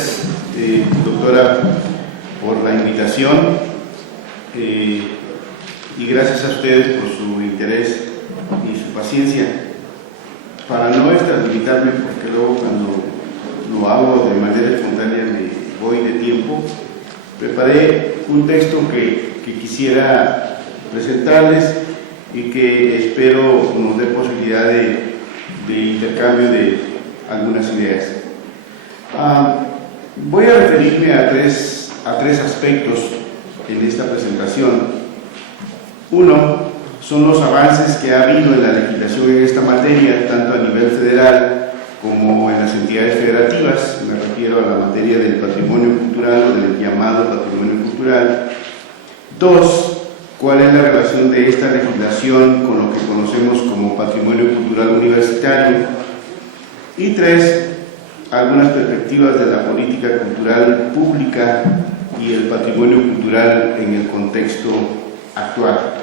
gracias, doctora, por la invitación y gracias a ustedes por su interés y su paciencia. Para no limitarme, porque luego cuando lo hago de manera espontánea me voy de tiempo, preparé un texto que quisiera presentarles y que espero nos dé posibilidad de intercambio de algunas ideas. Voy a referirme a tres aspectos en esta presentación. Uno son los avances que ha habido en la legislación en esta materia, tanto a nivel federal como en las entidades federativas. Me refiero a la materia del patrimonio cultural o del llamado patrimonio cultural. Dos, cuál es la relación de esta legislación con lo que conocemos como patrimonio cultural universitario. Y tres, algunas perspectivas de la política cultural pública y el patrimonio cultural en el contexto actual.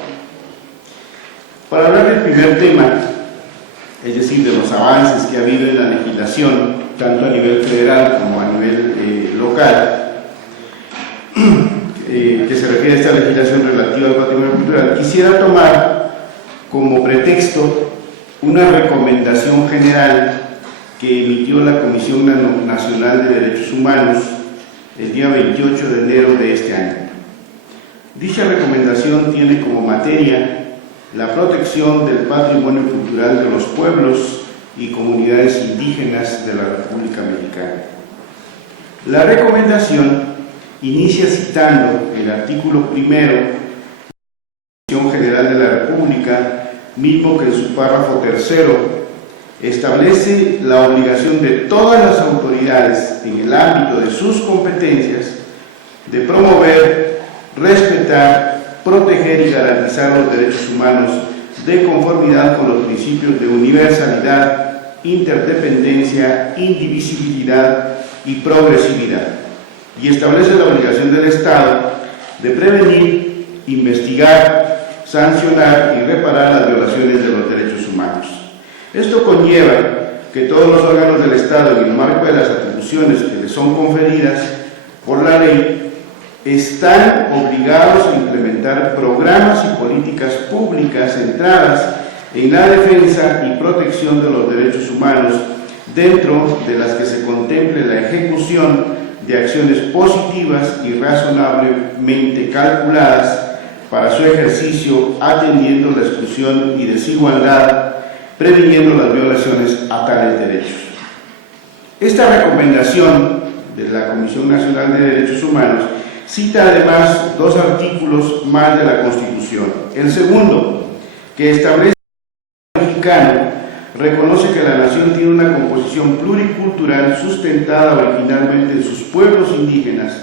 Para hablar del primer tema, es decir, de los avances que ha habido en la legislación, tanto a nivel federal como a nivel local, que se refiere a esta legislación relativa al patrimonio cultural, quisiera tomar como pretexto una recomendación general que emitió la Comisión Nacional de Derechos Humanos el día 28 de enero de este año. Dicha recomendación tiene como materia la protección del patrimonio cultural de los pueblos y comunidades indígenas de la República Mexicana. La recomendación inicia citando el artículo primero de la Constitución General de la República, mismo que en su párrafo tercero establece la obligación de todas las autoridades en el ámbito de sus competencias de promover, respetar, proteger y garantizar los derechos humanos de conformidad con los principios de universalidad, interdependencia, indivisibilidad y progresividad, y establece la obligación del Estado de prevenir, investigar, sancionar y reparar las violaciones de los derechos humanos. Esto conlleva que todos los órganos del Estado, en el marco de las atribuciones que les son conferidas por la ley, están obligados a implementar programas y políticas públicas centradas en la defensa y protección de los derechos humanos, dentro de las que se contemple la ejecución de acciones positivas y razonablemente calculadas para su ejercicio, atendiendo la exclusión y desigualdad, previniendo las violaciones a tales derechos. Esta recomendación de la Comisión Nacional de Derechos Humanos cita además dos artículos más de la Constitución. El segundo, que establece que el Estado mexicano reconoce que la nación tiene una composición pluricultural sustentada originalmente en sus pueblos indígenas,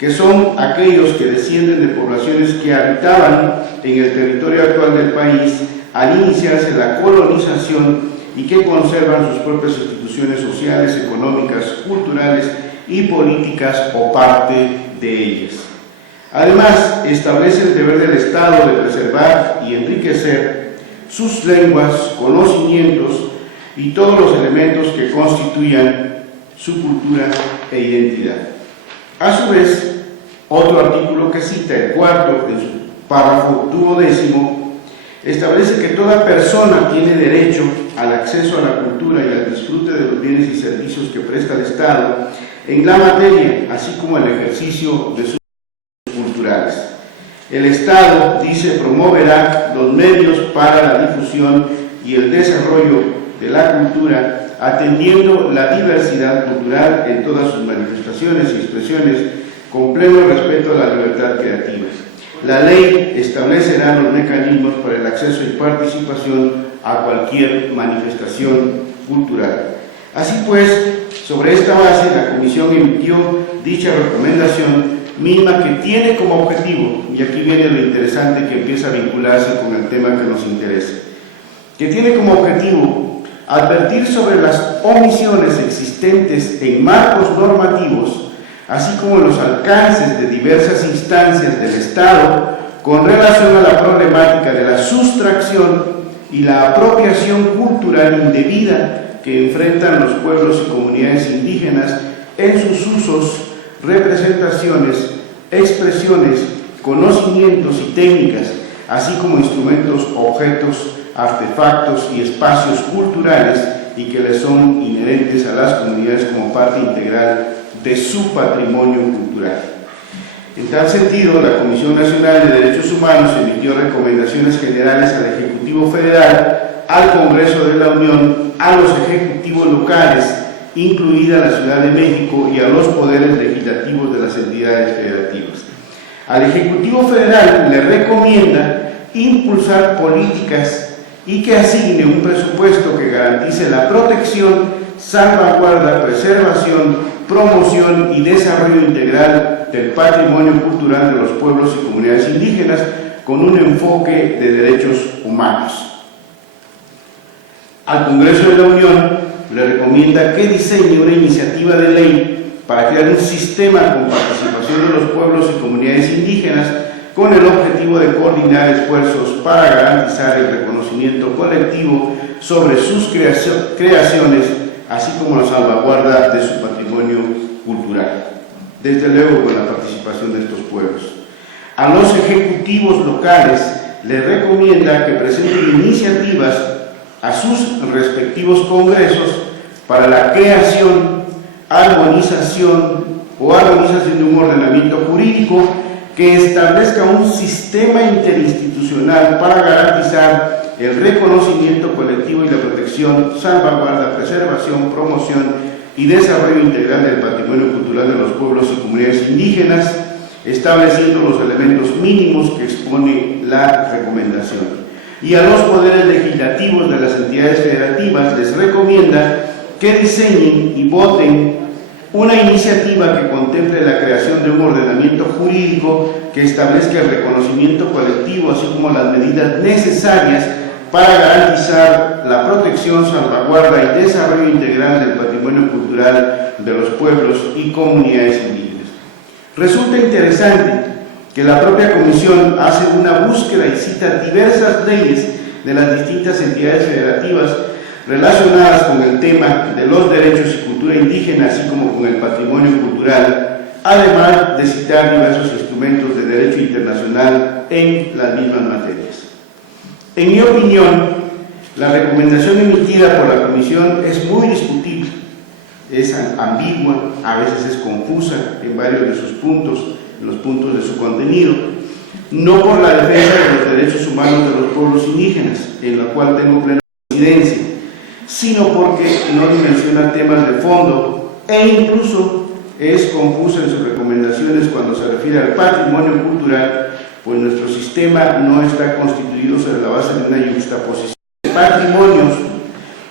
que son aquellos que descienden de poblaciones que habitaban en el territorio actual del país al iniciarse la colonización y que conservan sus propias instituciones sociales, económicas, culturales y políticas o parte de ellas. Además, establece el deber del Estado de preservar y enriquecer sus lenguas, conocimientos y todos los elementos que constituyan su cultura e identidad. A su vez, otro artículo que cita, el cuarto, en su párrafo 12º, establece que toda persona tiene derecho al acceso a la cultura y al disfrute de los bienes y servicios que presta el Estado en la materia, así como el ejercicio de sus derechos culturales. El Estado, dice, promoverá los medios para la difusión y el desarrollo de la cultura, atendiendo la diversidad cultural en todas sus manifestaciones y expresiones, con pleno respeto a la libertad creativa. La ley establecerá los mecanismos para el acceso y participación a cualquier manifestación cultural. Así pues, sobre esta base, la Comisión emitió dicha recomendación, misma que tiene como objetivo, y aquí viene lo interesante que empieza a vincularse con el tema que nos interesa, que tiene como objetivo advertir sobre las omisiones existentes en marcos normativos, así como los alcances de diversas instancias del Estado con relación a la problemática de la sustracción y la apropiación cultural indebida que enfrentan los pueblos y comunidades indígenas en sus usos, representaciones, expresiones, conocimientos y técnicas, así como instrumentos, objetos, artefactos y espacios culturales y que les son inherentes a las comunidades como parte integral de su patrimonio cultural. En tal sentido, la Comisión Nacional de Derechos Humanos emitió recomendaciones generales al Ejecutivo Federal, al Congreso de la Unión, a los ejecutivos locales, incluida la Ciudad de México, y a los poderes legislativos de las entidades federativas. Al Ejecutivo Federal le recomienda impulsar políticas y que asigne un presupuesto que garantice la protección, salvaguarda, preservación, promoción y desarrollo integral del patrimonio cultural de los pueblos y comunidades indígenas con un enfoque de derechos humanos. Al Congreso de la Unión le recomienda que diseñe una iniciativa de ley para crear un sistema con participación de los pueblos y comunidades indígenas con el objetivo de coordinar esfuerzos para garantizar el reconocimiento colectivo sobre sus creaciones, así como la salvaguarda de su patrimonio cultural, desde luego con la participación de estos pueblos. A los ejecutivos locales les recomienda que presenten iniciativas a sus respectivos congresos para la creación, armonización de un ordenamiento jurídico que establezca un sistema interinstitucional para garantizar el reconocimiento colectivo y la protección, salvaguarda, preservación, promoción y desarrollo integral del patrimonio cultural de los pueblos y comunidades indígenas, estableciendo los elementos mínimos que expone la recomendación. Y a los poderes legislativos de las entidades federativas les recomienda que diseñen y voten una iniciativa que contemple la creación de un ordenamiento jurídico que establezca el reconocimiento colectivo, así como las medidas necesarias para garantizar la protección, salvaguarda y desarrollo integral del patrimonio cultural de los pueblos y comunidades indígenas. Resulta interesante que la propia Comisión hace una búsqueda y cita diversas leyes de las distintas entidades federativas relacionadas con el tema de los derechos y cultura indígena, así como con el patrimonio cultural, además de citar diversos instrumentos de derecho internacional en las mismas materias. En mi opinión, la recomendación emitida por la Comisión es muy discutible, es ambigua, a veces es confusa en varios de sus puntos, en los puntos de su contenido, no por la defensa de los derechos humanos de los pueblos indígenas, en la cual tengo plena coincidencia, sino porque no dimensiona temas de fondo e incluso es confusa en sus recomendaciones cuando se refiere al patrimonio cultural, pues nuestro sistema no está constituido sobre la base de una yuxtaposición de patrimonios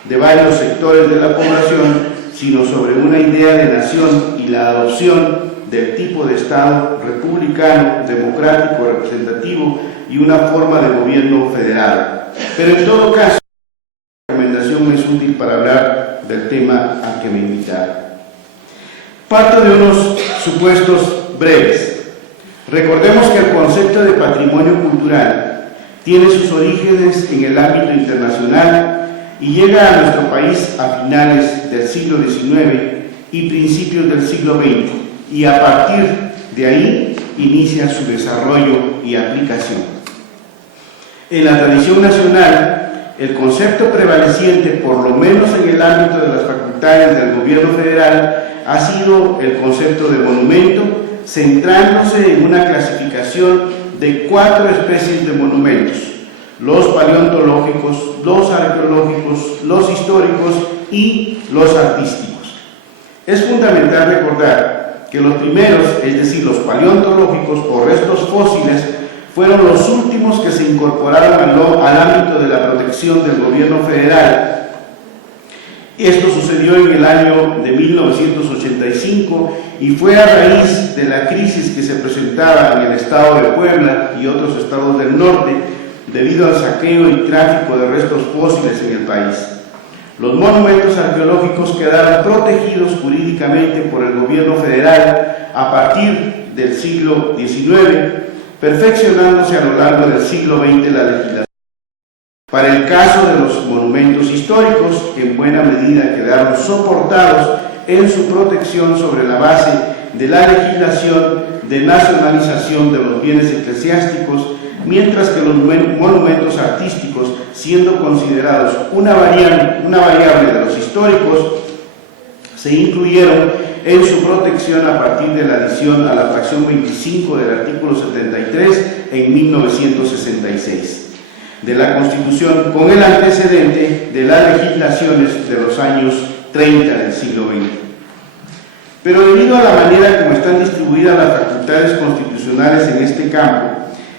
de varios sectores de la población, sino sobre una idea de nación y la adopción del tipo de Estado republicano, democrático, representativo y una forma de gobierno federal. Pero en todo caso, la recomendación me es útil para hablar del tema al que me invitaron. Parto de unos supuestos breves. Recordemos que el concepto de patrimonio cultural tiene sus orígenes en el ámbito internacional y llega a nuestro país a finales del siglo XIX y principios del siglo XX, y a partir de ahí inicia su desarrollo y aplicación. En la tradición nacional, el concepto prevaleciente, por lo menos en el ámbito de las facultades del gobierno federal, ha sido el concepto de monumento, centrándose en una clasificación de 4 especies de monumentos: los paleontológicos, los arqueológicos, los históricos y los artísticos. Es fundamental recordar que los primeros, es decir, los paleontológicos o restos fósiles, fueron los últimos que se incorporaron al ámbito de la protección del gobierno federal. Esto sucedió en el año de 1985 y fue a raíz de la crisis que se presentaba en el estado de Puebla y otros estados del norte debido al saqueo y tráfico de restos fósiles en el país. Los monumentos arqueológicos quedaron protegidos jurídicamente por el gobierno federal a partir del siglo XIX, perfeccionándose a lo largo del siglo XX la legislación. Para el caso de los monumentos históricos, en buena medida quedaron soportados en su protección sobre la base de la legislación de nacionalización de los bienes eclesiásticos, mientras que los monumentos artísticos, siendo considerados una variable de los históricos, se incluyeron en su protección a partir de la adición a la fracción 25 del artículo 73 en 1966 de la Constitución, con el antecedente de las legislaciones de los años 30 del siglo XX. Pero debido a la manera como están distribuidas las facultades constitucionales en este campo,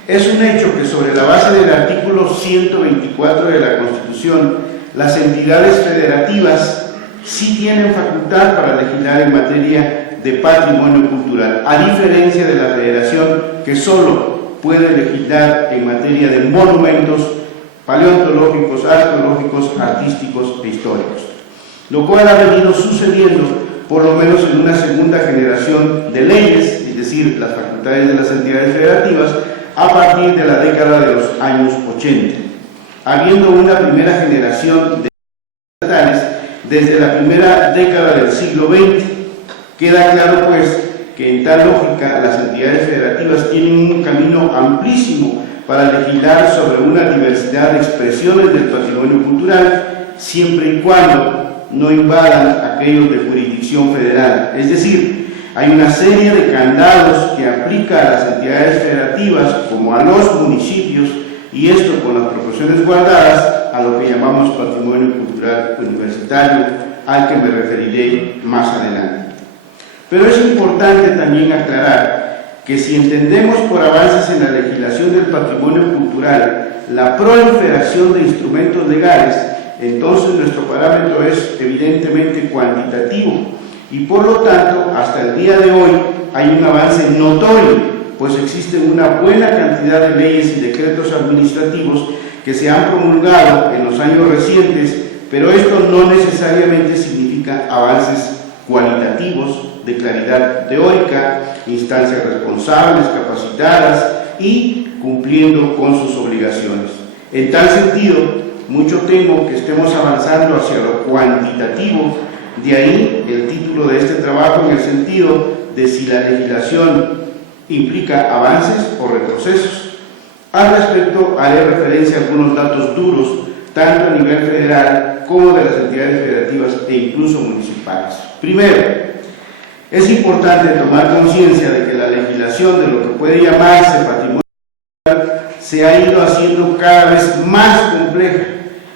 es un hecho que sobre la base del artículo 124 de la Constitución, las entidades federativas sí tienen facultad para legislar en materia de patrimonio cultural, a diferencia de la Federación, que solo puede legislar en materia de monumentos paleontológicos, arqueológicos, artísticos e históricos, lo cual ha venido sucediendo por lo menos en una segunda generación de leyes, es decir, las facultades de las entidades federativas, a partir de la década de los años 80, habiendo una primera generación de estatales desde la primera década del siglo XX. Queda claro, pues, que en tal lógica las entidades federativas tienen un camino amplísimo para legislar sobre una diversidad de expresiones del patrimonio cultural, siempre y cuando no invadan aquellos de jurisdicción federal. Es decir, hay una serie de candados que aplica a las entidades federativas como a los municipios, y esto con las proporciones guardadas a lo que llamamos patrimonio cultural universitario, al que me referiré más adelante. Pero es importante también aclarar que si entendemos por avances en la legislación del patrimonio cultural la proliferación de instrumentos legales, entonces nuestro parámetro es evidentemente cuantitativo y por lo tanto hasta el día de hoy hay un avance notorio, pues existen una buena cantidad de leyes y decretos administrativos que se han promulgado en los años recientes, pero esto no necesariamente significa avances cualitativos de claridad teórica, instancias responsables, capacitadas y cumpliendo con sus obligaciones. En tal sentido, mucho temo que estemos avanzando hacia lo cuantitativo, de ahí el título de este trabajo en el sentido de si la legislación implica avances o retrocesos. Al respecto, haré referencia a algunos datos duros, tanto a nivel federal como de las entidades federativas e incluso municipales. Primero, es importante tomar conciencia de que la legislación de lo que puede llamarse patrimonio cultural se ha ido haciendo cada vez más compleja,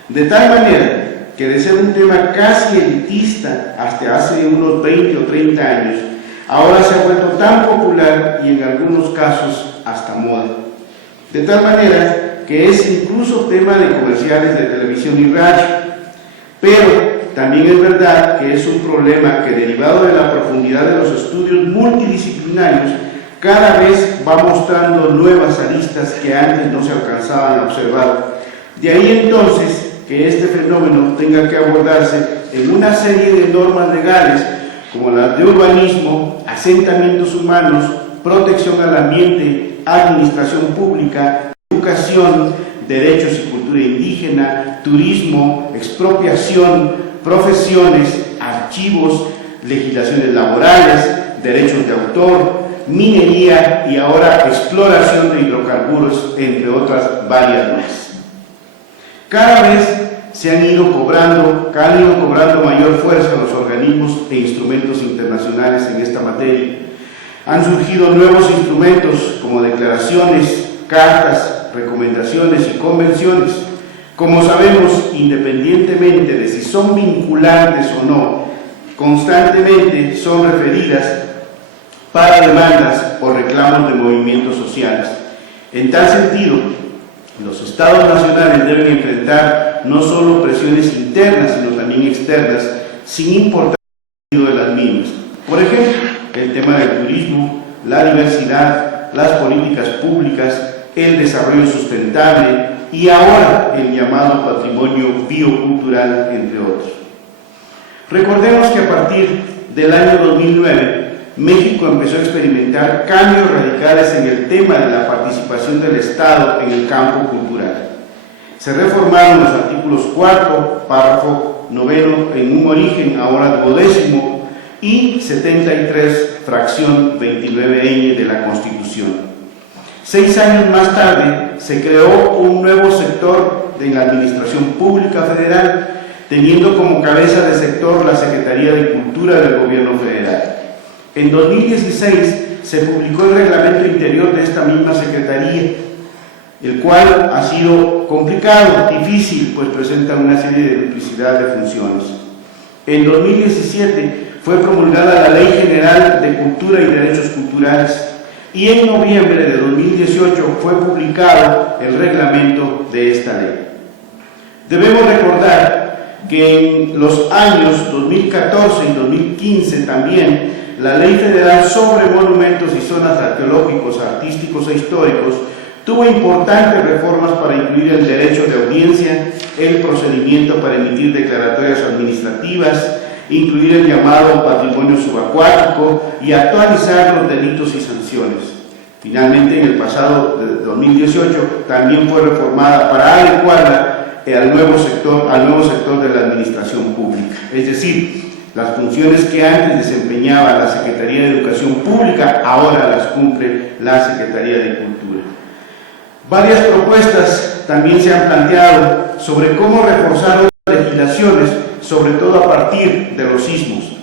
de tal manera que de ser un tema casi elitista hasta hace unos 20 o 30 años, ahora se ha vuelto tan popular y en algunos casos hasta moda. De tal manera que es incluso tema de comerciales de televisión y radio. Pero también es verdad que es un problema que, derivado de la profundidad de los estudios multidisciplinarios, cada vez va mostrando nuevas aristas que antes no se alcanzaban a observar. De ahí entonces que este fenómeno tenga que abordarse en una serie de normas legales como las de urbanismo, asentamientos humanos, protección al ambiente, administración pública, educación, derechos y cultura indígena, turismo, expropiación, profesiones, archivos, legislaciones laborales, derechos de autor, minería y ahora exploración de hidrocarburos, entre otras varias más. Cada vez se han ido cobrando mayor fuerza los organismos e instrumentos internacionales en esta materia. Han surgido nuevos instrumentos como declaraciones, cartas, recomendaciones y convenciones. Como sabemos, independientemente de si son vinculantes o no, constantemente son referidas para demandas o reclamos de movimientos sociales. En tal sentido, los estados nacionales deben enfrentar no solo presiones internas, sino también externas, sin importar el sentido de las mismas. Por ejemplo, el tema del turismo, la diversidad, las políticas públicas, el desarrollo sustentable y ahora el llamado patrimonio biocultural, entre otros. Recordemos que a partir del año 2009, México empezó a experimentar cambios radicales en el tema de la participación del Estado en el campo cultural. Se reformaron los artículos 4, párrafo 9 en un origen, ahora 12, y 73, fracción 29ñ de la Constitución. 6 años más tarde se creó un nuevo sector de la Administración Pública Federal, teniendo como cabeza de sector la Secretaría de Cultura del Gobierno Federal. En 2016 se publicó el reglamento interior de esta misma Secretaría, el cual ha sido complicado, difícil, pues presenta una serie de duplicidad de funciones. En 2017 fue promulgada la Ley General de Cultura y Derechos Culturales, y en noviembre de 2018 fue publicado el reglamento de esta ley. Debemos recordar que en los años 2014 y 2015 también la Ley Federal sobre Monumentos y Zonas Arqueológicos, Artísticos e Históricos tuvo importantes reformas para incluir el derecho de audiencia, el procedimiento para emitir declaratorias administrativas, incluir el llamado patrimonio subacuático y actualizar los delitos y sanciones. Finalmente, en el pasado 2018 también fue reformada para adecuarla al nuevo sector de la administración pública. Es decir, las funciones que antes desempeñaba la Secretaría de Educación Pública, ahora las cumple la Secretaría de Cultura. Varias propuestas también se han planteado sobre cómo reforzar las legislaciones, sobre todo a partir de los sismos.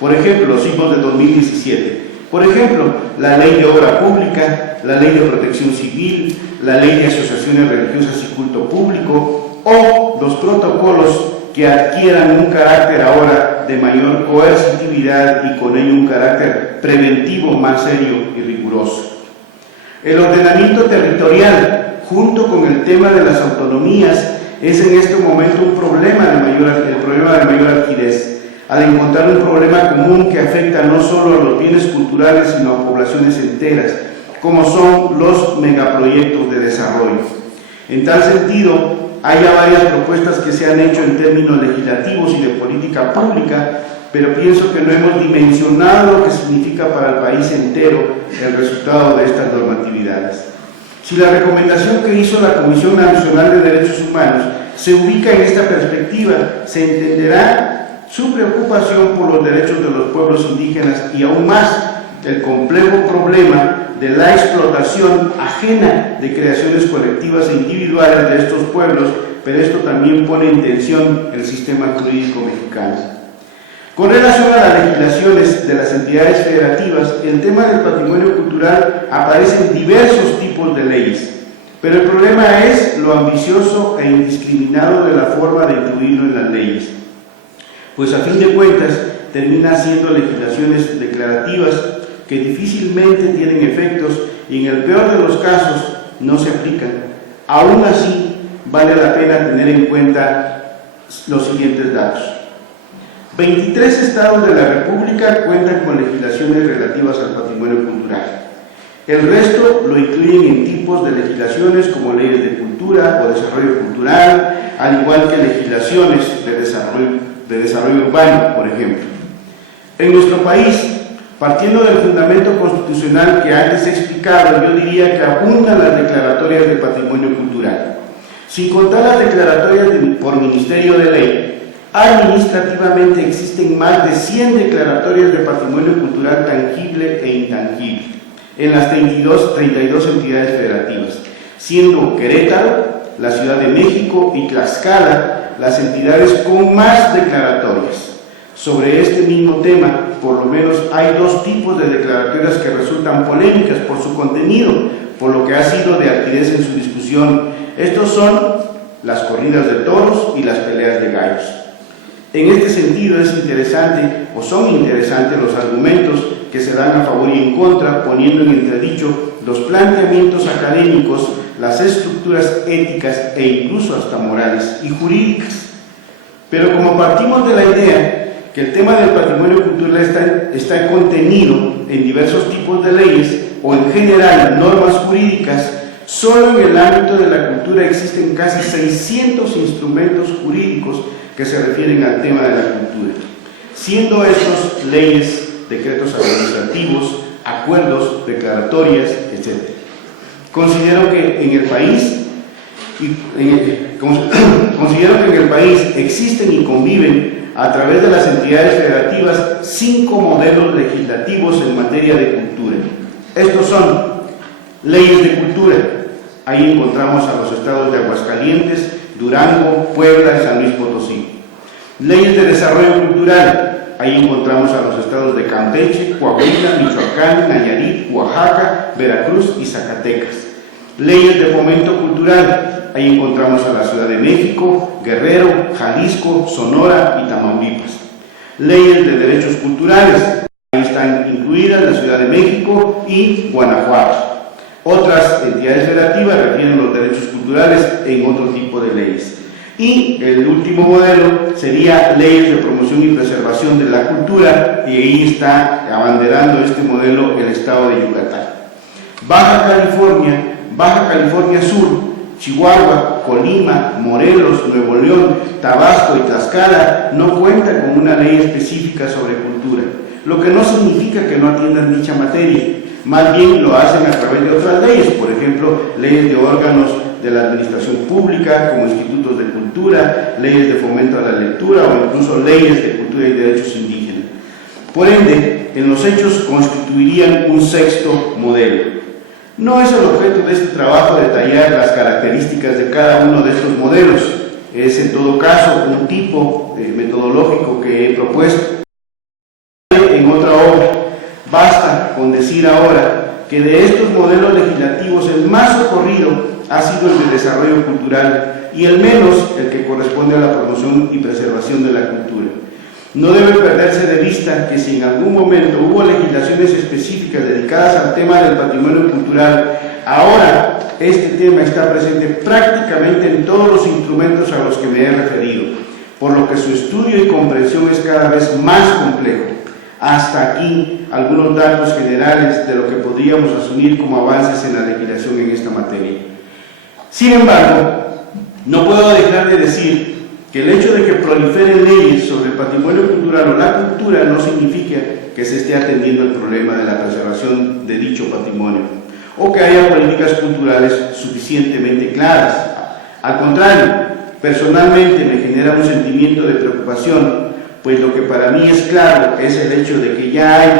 Por ejemplo, los sismos de 2017. Por ejemplo, la Ley de Obra Pública, la Ley de Protección Civil, la Ley de Asociaciones Religiosas y Culto Público, o los protocolos que adquieran un carácter ahora de mayor coercitividad y con ello un carácter preventivo más serio y riguroso. El ordenamiento territorial, junto con el tema de las autonomías, es en este momento el problema de mayor alquidez, al encontrar un problema común que afecta no solo a los bienes culturales, sino a poblaciones enteras, como son los megaproyectos de desarrollo. En tal sentido, hay ya varias propuestas que se han hecho en términos legislativos y de política pública, pero pienso que no hemos dimensionado lo que significa para el país entero el resultado de estas normatividades. Si la recomendación que hizo la Comisión Nacional de Derechos Humanos se ubica en esta perspectiva, se entenderá su preocupación por los derechos de los pueblos indígenas y aún más el complejo problema de la explotación ajena de creaciones colectivas e individuales de estos pueblos, pero esto también pone en tensión el sistema jurídico mexicano. Con relación a las legislaciones de las entidades federativas, el tema del patrimonio cultural aparece en diversos tipos de leyes, pero el problema es lo ambicioso e indiscriminado de la forma de incluirlo en las leyes, pues a fin de cuentas termina siendo legislaciones declarativas que difícilmente tienen efectos y en el peor de los casos no se aplican. Aún así, vale la pena tener en cuenta los siguientes datos. 23 estados de la República cuentan con legislaciones relativas al patrimonio cultural. El resto lo incluyen en tipos de legislaciones como leyes de cultura o desarrollo cultural, al igual que legislaciones de desarrollo urbano, por ejemplo. En nuestro país, partiendo del fundamento constitucional que antes he explicado, yo diría que abundan las declaratorias de patrimonio cultural. Sin contar las declaratorias por Ministerio de Ley, administrativamente existen más de 100 declaratorias de patrimonio cultural tangible e intangible en las 32 entidades federativas, siendo Querétaro, la Ciudad de México y Tlaxcala las entidades con más declaratorias. Sobre este mismo tema, por lo menos hay dos tipos de declaratorias que resultan polémicas por su contenido, por lo que ha sido de altivez en su discusión. Estos son las corridas de toros y las peleas de gallos. En este sentido es interesante, o son interesantes los argumentos que se dan a favor y en contra, poniendo en entredicho los planteamientos académicos, las estructuras éticas e incluso hasta morales y jurídicas. Pero como partimos de la idea que el tema del patrimonio cultural está contenido en diversos tipos de leyes o en general normas jurídicas, solo en el ámbito de la cultura existen casi 600 instrumentos jurídicos que se refieren al tema de la cultura, siendo estos leyes, decretos administrativos, acuerdos, declaratorias, etc. Considero que en el país existen y conviven a través de las entidades federativas, 5 modelos legislativos en materia de cultura. Estos son leyes de cultura. Ahí encontramos a los estados de Aguascalientes, Durango, Puebla y San Luis Potosí. Leyes de desarrollo cultural. Ahí encontramos a los estados de Campeche, Coahuila, Michoacán, Nayarit, Oaxaca, Veracruz y Zacatecas. Leyes de fomento cultural. Ahí encontramos a la Ciudad de México, Guerrero, Jalisco, Sonora y Tamaulipas. Leyes de derechos culturales. Ahí están incluidas la Ciudad de México y Guanajuato. Otras entidades federativas refieren los derechos culturales en otro tipo de leyes. Y el último modelo sería leyes de promoción y preservación de la cultura, y ahí está abanderando este modelo el estado de Yucatán. Baja California Sur, Chihuahua, Colima, Morelos, Nuevo León, Tabasco y Tlaxcala no cuentan con una ley específica sobre cultura, lo que no significa que no atiendan dicha materia. Más bien lo hacen a través de otras leyes, por ejemplo, leyes de órganos de la administración pública, como institutos de cultura, leyes de fomento a la lectura o incluso leyes de cultura y derechos indígenas. Por ende, en los hechos constituirían un 6º modelo. No es el objeto de este trabajo detallar las características de cada uno de estos modelos, es en todo caso un tipo metodológico que he propuesto en otra obra. Basta con decir ahora que de estos modelos legislativos el más socorrido ha sido el de desarrollo cultural y el menos el que corresponde a la promoción y preservación de la cultura. No debe perderse de vista que si en algún momento hubo legislaciones específicas dedicadas al tema del patrimonio cultural, ahora este tema está presente prácticamente en todos los instrumentos a los que me he referido, por lo que su estudio y comprensión es cada vez más complejo. Hasta aquí algunos datos generales de lo que podríamos asumir como avances en la legislación en esta materia. Sin embargo, no puedo dejar de decir que el hecho de que proliferen leyes sobre el patrimonio cultural o la cultura no significa que se esté atendiendo el problema de la preservación de dicho patrimonio o que haya políticas culturales suficientemente claras. Al contrario, personalmente me genera un sentimiento de preocupación, pues lo que para mí es claro es el hecho de que ya hay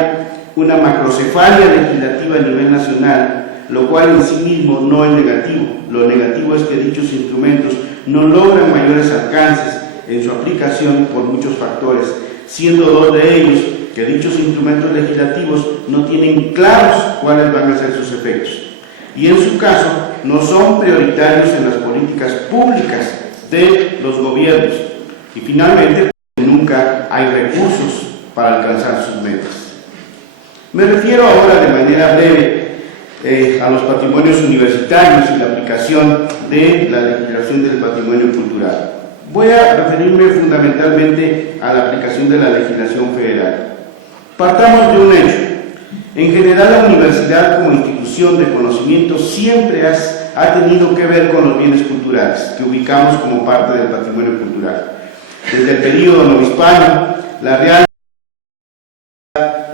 una macrocefalia legislativa a nivel nacional, lo cual en sí mismo no es negativo. Lo negativo es que dichos instrumentos no logran mayores alcances en su aplicación por muchos factores, siendo 2 de ellos que dichos instrumentos legislativos no tienen claros cuáles van a ser sus efectos, y en su caso no son prioritarios en las políticas públicas de los gobiernos, y finalmente nunca hay recursos para alcanzar sus metas. Me refiero ahora de manera breve a los patrimonios universitarios y la aplicación de la legislación del patrimonio cultural. Voy a referirme fundamentalmente a la aplicación de la legislación federal. Partamos de un hecho. En general, la universidad como institución de conocimiento siempre ha tenido que ver con los bienes culturales, que ubicamos como parte del patrimonio cultural. Desde el período novohispano, la Real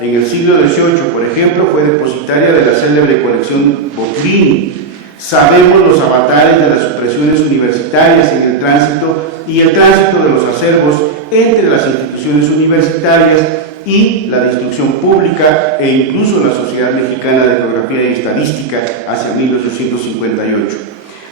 en el siglo XVIII, por ejemplo, fue depositaria de la célebre colección Bottrini. Sabemos los avatares de las supresiones universitarias en el tránsito y el tránsito de los acervos entre las instituciones universitarias y la instrucción pública e incluso la Sociedad Mexicana de Geografía y Estadística hacia 1858.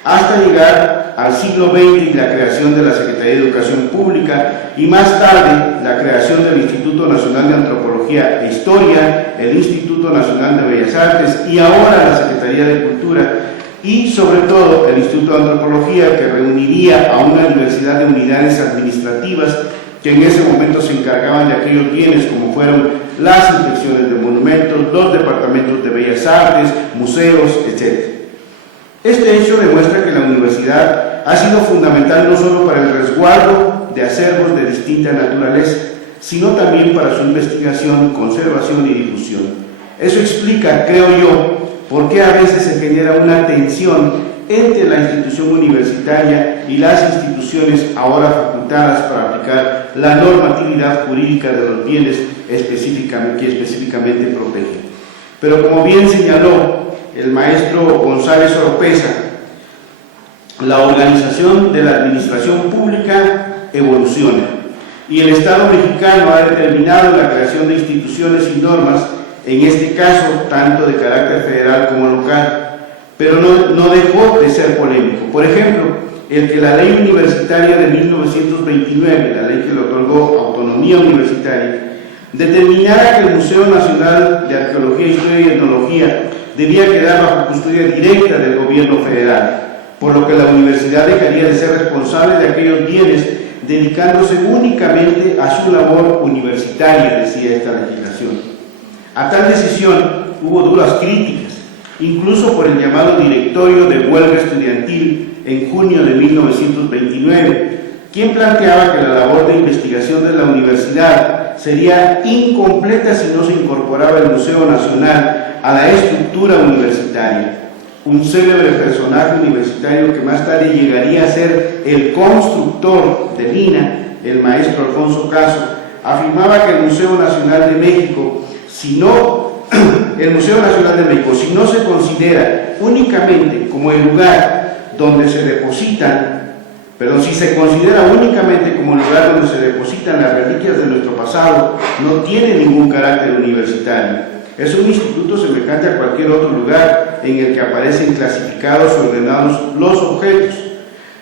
Hasta llegar al siglo XX y la creación de la Secretaría de Educación Pública y más tarde la creación del Instituto Nacional de Antropología e Historia, el Instituto Nacional de Bellas Artes y ahora la Secretaría de Cultura y sobre todo el Instituto de Antropología, que reuniría a una diversidad de unidades administrativas que en ese momento se encargaban de aquellos bienes como fueron las inspecciones de monumentos, los departamentos de Bellas Artes, museos, etc. Este hecho demuestra que la universidad ha sido fundamental no solo para el resguardo de acervos de distinta naturaleza, sino también para su investigación, conservación y difusión. Eso explica, creo yo, por qué a veces se genera una tensión entre la institución universitaria y las instituciones ahora facultadas para aplicar la normatividad jurídica de los bienes que específicamente protegen. Pero como bien señaló el maestro González Oropesa, la organización de la administración pública evoluciona. y el Estado mexicano ha determinado la creación de instituciones y normas, en este caso tanto de carácter federal como local, pero no dejó de ser polémico. Por ejemplo, el que la ley universitaria de 1929, la ley que le otorgó autonomía universitaria, determinara que el Museo Nacional de Arqueología, Historia y Etnología debía quedar bajo custodia directa del gobierno federal, por lo que la universidad dejaría de ser responsable de aquellos bienes, dedicándose únicamente a su labor universitaria, decía esta legislación. A tal decisión hubo duras críticas, incluso por el llamado Directorio de Huelga Estudiantil en junio de 1929, quien planteaba que la labor de investigación de la universidad sería incompleta si no se incorporaba el Museo Nacional a la estructura universitaria. Un célebre personaje universitario que más tarde llegaría a ser el constructor de Lina, el maestro Alfonso Caso, afirmaba que el Museo Nacional de México, si no se considera únicamente como el lugar donde se depositan, si se considera únicamente como el lugar donde se depositan las reliquias de nuestro pasado, no tiene ningún carácter universitario. Es un instituto semejante a cualquier otro lugar en el que aparecen clasificados y ordenados los objetos.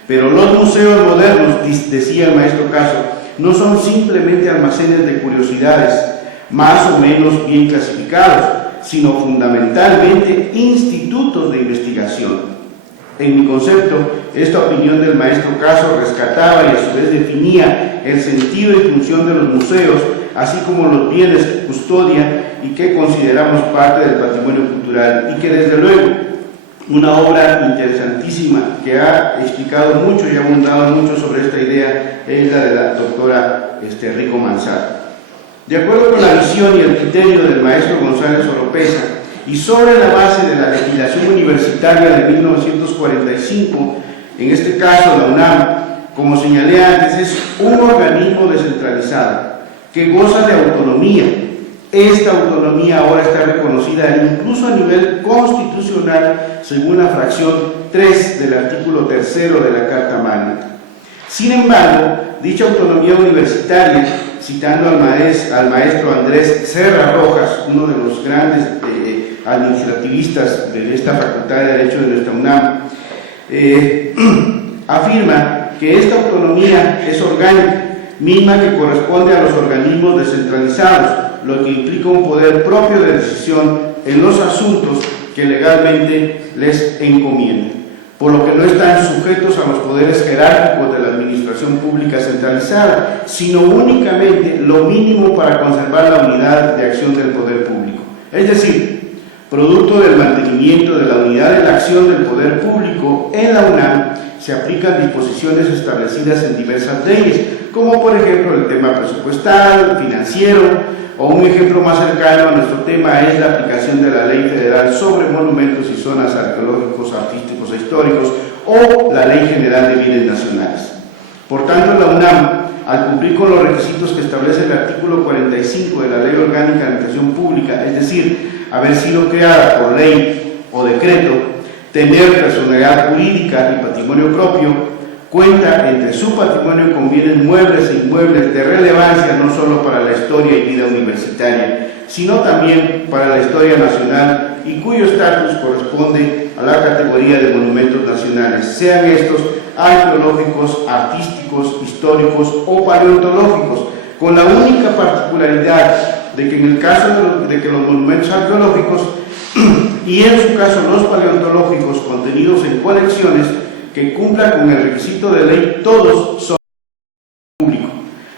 Pero los museos modernos, decía el maestro Caso, no son simplemente almacenes de curiosidades, más o menos bien clasificados, sino fundamentalmente institutos de investigación. En mi concepto, esta opinión del maestro Caso rescataba y a su vez definía el sentido y función de los museos, así como los bienes que custodia y que consideramos parte del patrimonio cultural, y que desde luego una obra interesantísima que ha explicado mucho y ha abundado mucho sobre esta idea es la de la doctora Rico Mansart. De acuerdo con la visión y el criterio del maestro González Oropeza, y sobre la base de la legislación universitaria de 1945, en este caso la UNAM, como señalé antes, es un organismo descentralizado que goza de autonomía. Esta autonomía ahora está reconocida incluso a nivel constitucional según la fracción 3 del artículo 3 de la Carta Magna. Sin embargo, dicha autonomía universitaria, citando al maestro Andrés Serra Rojas, uno de los grandes administrativistas de esta Facultad de Derecho de nuestra UNAM, afirma que esta autonomía es orgánica, misma que corresponde a los organismos descentralizados, lo que implica un poder propio de decisión en los asuntos que legalmente les encomiendan, por lo que no están sujetos a los poderes jerárquicos de la administración pública centralizada, sino únicamente lo mínimo para conservar la unidad de acción del poder público. Es decir, producto del mantenimiento de la unidad de la acción del poder público, en la UNAM se aplican disposiciones establecidas en diversas leyes, como por ejemplo el tema presupuestal, financiero, o un ejemplo más cercano a nuestro tema es la aplicación de la Ley Federal sobre Monumentos y Zonas Arqueológicos, Artísticos e Históricos, o la Ley General de Bienes Nacionales. Por tanto, la UNAM, al cumplir con los requisitos que establece el artículo 45 de la Ley Orgánica de Administración Pública, es decir, haber sido creada por ley o decreto, tener personalidad jurídica y patrimonio propio, cuenta entre su patrimonio con bienes muebles e inmuebles de relevancia no solo para la historia y vida universitaria, sino también para la historia nacional y cuyo estatus corresponde a la categoría de monumentos nacionales, sean estos arqueológicos, artísticos, históricos o paleontológicos, con la única particularidad de que en el caso de que los monumentos arqueológicos y en su caso los paleontológicos contenidos en colecciones que cumplan con el requisito de ley, todos son públicos,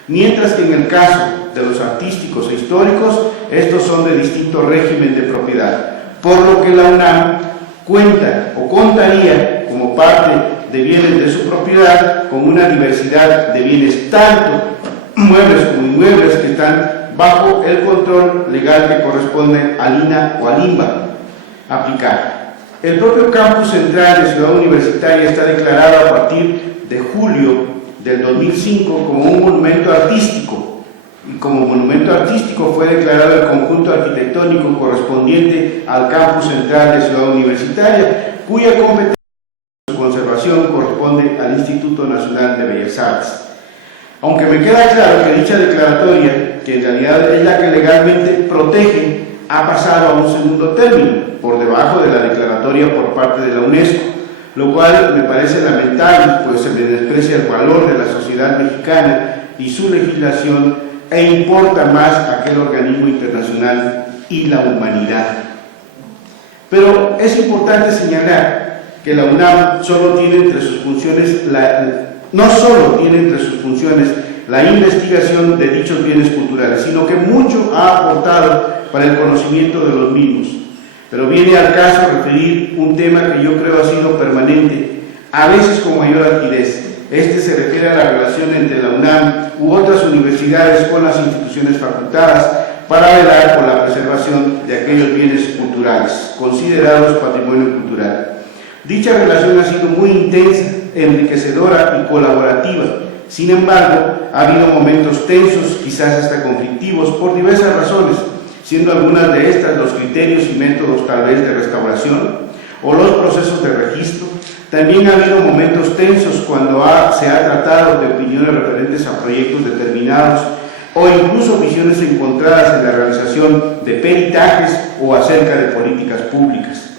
mientras que en el caso de los artísticos e históricos, estos son de distinto régimen de propiedad, por lo que la UNAM cuenta o contaría como parte de bienes de su propiedad con una diversidad de bienes, tanto muebles como inmuebles, que están bajo el control legal que corresponde al INAH o al INBA aplicar. El propio campus central de Ciudad Universitaria está declarado a partir de julio del 2005 como un monumento artístico, y como monumento artístico fue declarado el conjunto arquitectónico correspondiente al campus central de Ciudad Universitaria, cuya competencia de conservación corresponde al Instituto Nacional de Bellas Artes. Aunque me queda claro que dicha declaratoria, que en realidad es la que legalmente protege, ha pasado a un segundo término, por debajo de la declaratoria por parte de la UNESCO, lo cual me parece lamentable, pues se le desprecia el valor de la sociedad mexicana y su legislación, e importa más aquel organismo internacional y la humanidad. Pero es importante señalar que la UNAM solo tiene entre sus funciones no solo tiene entre sus funciones la investigación de dichos bienes culturales, sino que mucho ha aportado para el conocimiento de los mismos. Pero viene al caso referir un tema que yo creo ha sido permanente, a veces con mayor altivez. Este se refiere a la relación entre la UNAM u otras universidades con las instituciones facultadas para velar por la preservación de aquellos bienes culturales, considerados patrimonio cultural. Dicha relación ha sido muy intensa, enriquecedora y colaborativa. Sin embargo, ha habido momentos tensos, quizás hasta conflictivos, por diversas razones, siendo algunas de estas los criterios y métodos tal vez de restauración o los procesos de registro. También ha habido momentos tensos cuando se ha tratado de opiniones referentes a proyectos determinados o incluso visiones encontradas en la realización de peritajes o acerca de políticas públicas.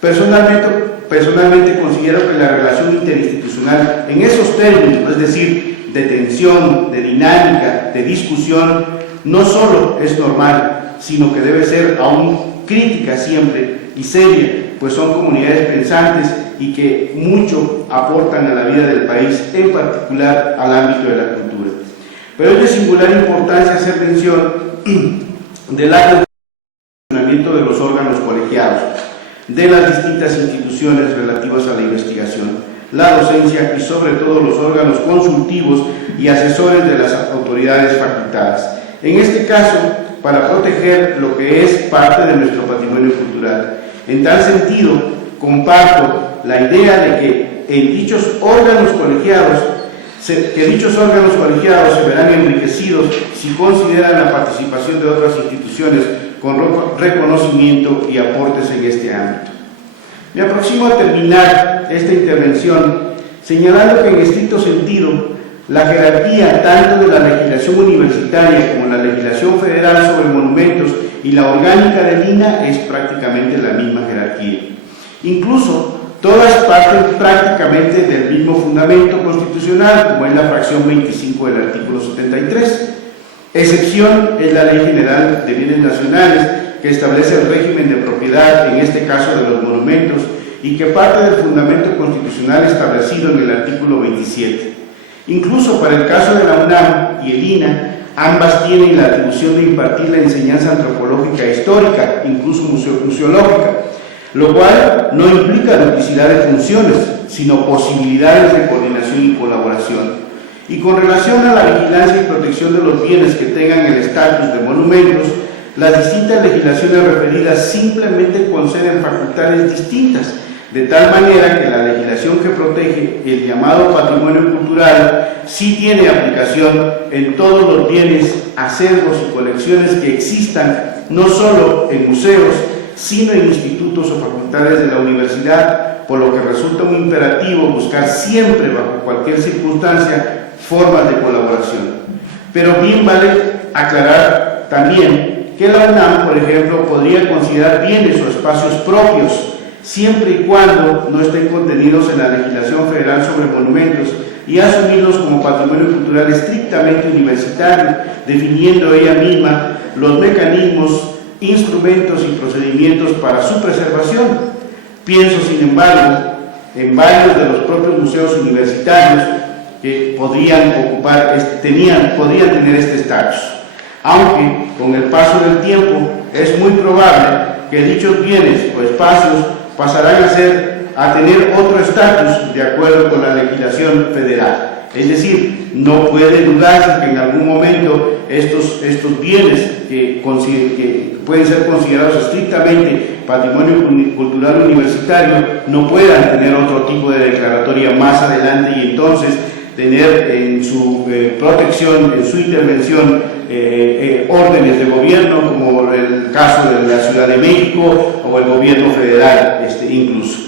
Personalmente considero que la relación interinstitucional en esos términos, es decir, de tensión, de dinámica, de discusión, no solo es normal, sino que debe ser aún crítica siempre y seria, pues son comunidades pensantes y que mucho aportan a la vida del país, en particular al ámbito de la cultura. Pero es de singular importancia hacer mención del funcionamiento de los órganos colegiados, de las distintas instituciones relativas a la investigación, la docencia y sobre todo los órganos consultivos y asesores de las autoridades facultadas. En este caso, para proteger lo que es parte de nuestro patrimonio cultural. En tal sentido, comparto la idea de que dichos órganos colegiados se verán enriquecidos si consideran la participación de otras instituciones con reconocimiento y aportes en este ámbito. Me aproximo a terminar esta intervención señalando que en estricto sentido la jerarquía tanto de la legislación universitaria como la legislación federal sobre monumentos y la orgánica del INAH es prácticamente la misma jerarquía. Incluso todas parten prácticamente del mismo fundamento constitucional, como es la fracción 25 del artículo 73. Excepción es la Ley General de Bienes Nacionales, que establece el régimen de propiedad, en este caso de los monumentos, y que parte del fundamento constitucional establecido en el artículo 27. Incluso para el caso de la UNAM y el INAH, ambas tienen la atribución de impartir la enseñanza antropológica e histórica, incluso museológica, lo cual no implica duplicidad de funciones, sino posibilidades de coordinación y colaboración. Y con relación a la vigilancia y protección de los bienes que tengan el estatus de monumentos, las distintas legislaciones referidas simplemente conceden facultades distintas, de tal manera que la legislación que protege el llamado patrimonio cultural sí tiene aplicación en todos los bienes, acervos y colecciones que existan, no solo en museos, sino en institutos o facultades de la universidad, por lo que resulta un imperativo buscar siempre, bajo cualquier circunstancia, formas de colaboración. Pero bien vale aclarar también que la UNAM, por ejemplo, podría considerar bienes o espacios propios, siempre y cuando no estén contenidos en la legislación federal sobre monumentos, y asumirlos como patrimonio cultural estrictamente universitario, definiendo ella misma los mecanismos, instrumentos y procedimientos para su preservación. Pienso, sin embargo, en varios de los propios museos universitarios que podrían tener este estatus, aunque con el paso del tiempo es muy probable que dichos bienes o espacios pasarán a tener otro estatus de acuerdo con la legislación federal. Es decir, no puede dudarse que en algún momento estos bienes que pueden ser considerados estrictamente patrimonio cultural universitario no puedan tener otro tipo de declaratoria más adelante, y entonces tener en su protección, en su intervención, órdenes de gobierno, como el caso de la Ciudad de México o el gobierno federal incluso.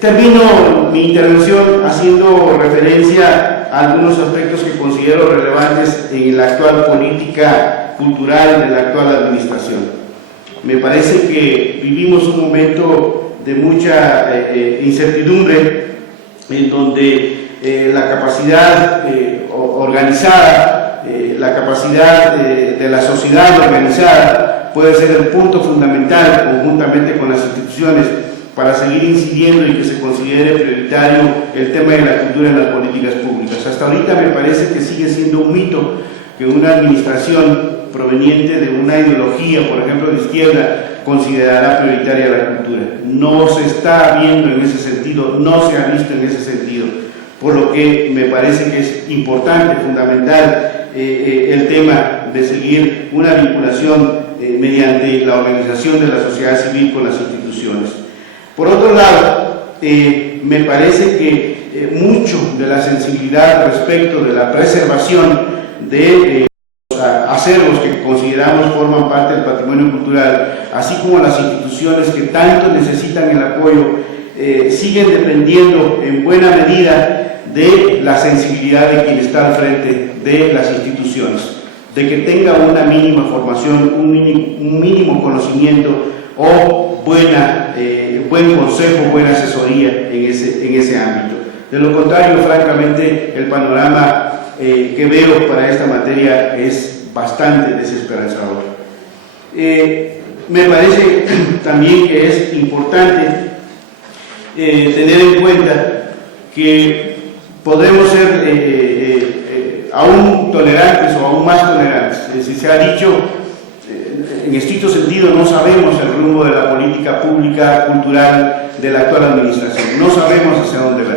Termino mi intervención haciendo referencia algunos aspectos que considero relevantes en la actual política cultural de la actual administración. Me parece que vivimos un momento de mucha incertidumbre, en donde la capacidad organizada, la capacidad de la sociedad organizada puede ser el punto fundamental, conjuntamente con las instituciones, para seguir incidiendo y que se considere prioritario el tema de la cultura en las políticas públicas. Hasta ahorita me parece que sigue siendo un mito que una administración proveniente de una ideología, por ejemplo de izquierda, considerará prioritaria la cultura. No se está viendo en ese sentido, no se ha visto en ese sentido, por lo que me parece que es importante, fundamental, el tema de seguir una vinculación mediante la organización de la sociedad civil con las instituciones. Por otro lado, me parece que mucho de la sensibilidad respecto de la preservación de los acervos que consideramos forman parte del patrimonio cultural, así como las instituciones que tanto necesitan el apoyo, siguen dependiendo en buena medida de la sensibilidad de quien está al frente de las instituciones, de que tenga una mínima formación, un mínimo conocimiento o buen consejo, buena asesoría en ese ámbito. De lo contrario, francamente, el panorama que veo para esta materia es bastante desesperanzador. Me parece también que es importante tener en cuenta que podemos ser aún tolerantes o aún más tolerantes. Si se ha dicho, en estricto sentido, no sabemos el rumbo de la política pública cultural de la actual administración, no sabemos hacia dónde va.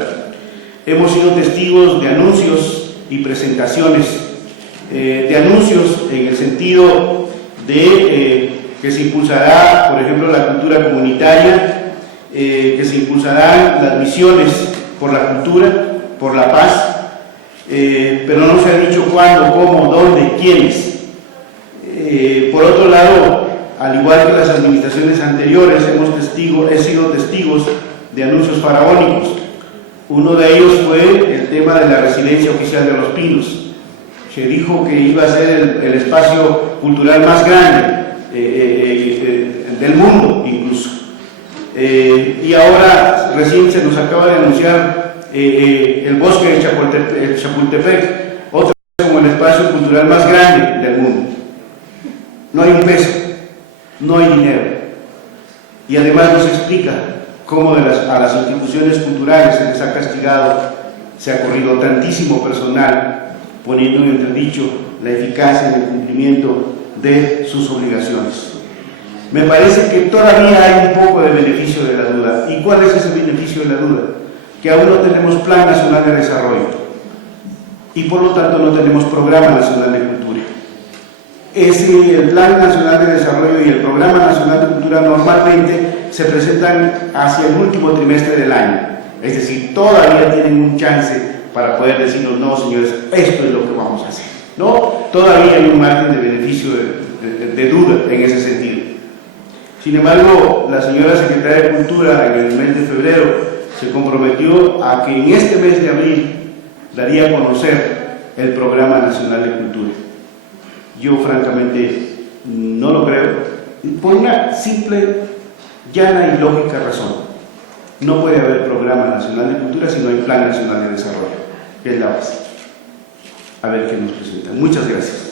Hemos sido testigos de anuncios y presentaciones, de anuncios en el sentido de que se impulsará, por ejemplo, la cultura comunitaria, que se impulsarán las misiones por la cultura, por la paz, pero no se ha dicho cuándo, cómo, dónde, quiénes. Por otro lado, al igual que las administraciones anteriores, he sido testigos de anuncios faraónicos. Uno de ellos fue el tema de la residencia oficial de Los Pinos. Se dijo que iba a ser el espacio cultural más grande del mundo, incluso. Y ahora recién se nos acaba de anunciar el bosque de Chapultepec, otro como el espacio cultural más grande del mundo. No hay un peso, no hay dinero. Y además nos explica cómo a las instituciones culturales se les ha castigado, se ha corrido tantísimo personal, poniendo en entredicho la eficacia en el cumplimiento de sus obligaciones. Me parece que todavía hay un poco de beneficio de la duda. ¿Y cuál es ese beneficio de la duda? Que aún no tenemos Plan Nacional de Desarrollo y por lo tanto no tenemos Programa Nacional de Cultura. El Plan Nacional de Desarrollo y el Programa Nacional de Cultura normalmente se presentan hacia el último trimestre del año, es decir, todavía tienen un chance para poder decirnos, no señores, esto es lo que vamos a hacer, ¿no? Todavía hay un margen de beneficio de duda en ese sentido. Sin embargo, la señora Secretaria de Cultura en el mes de febrero se comprometió a que en este mes de abril daría a conocer el Programa Nacional de Cultura. Yo francamente no lo creo, por una simple, llana y lógica razón. No puede haber Programa Nacional de Cultura si no hay Plan Nacional de Desarrollo, que es la base. A ver qué nos presentan. Muchas gracias.